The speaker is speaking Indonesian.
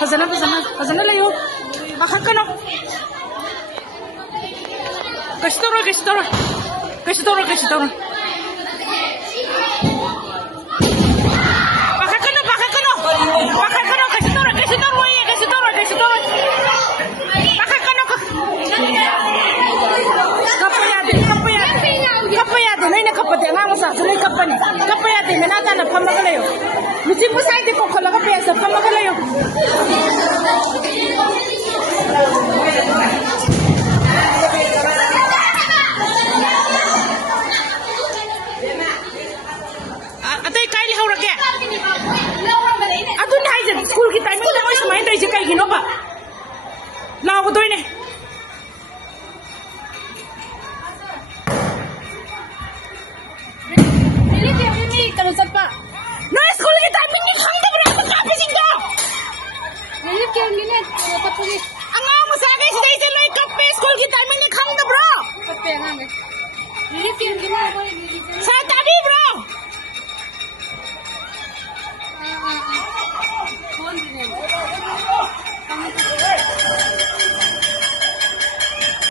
Fazana layo. Bakit ka no? Kasi toro. Bakit ka no? Kasi toro. Bakit ka no? Kapayade, nay na kapate nga mo sa sulay kapane. Kapayade, nanata na pamagalayo. Musim po sa hindi ko kalaga pesa pamagalayo. Atay kaili haurage. Atun hai je school ki time में कोई समय तो इसे कहीं गिनो बा. लाओ को तो इन्हें. Kalau siapa? Nah, sekolah kita ini hang dah berapa kapan sih kau? Ini kian gini, apa tadi? Angah musaga sudah isi lagi kapan sekolah kita ini hang dah bro? Kapan angah? Ini kian gini apa? Saya tadi bro.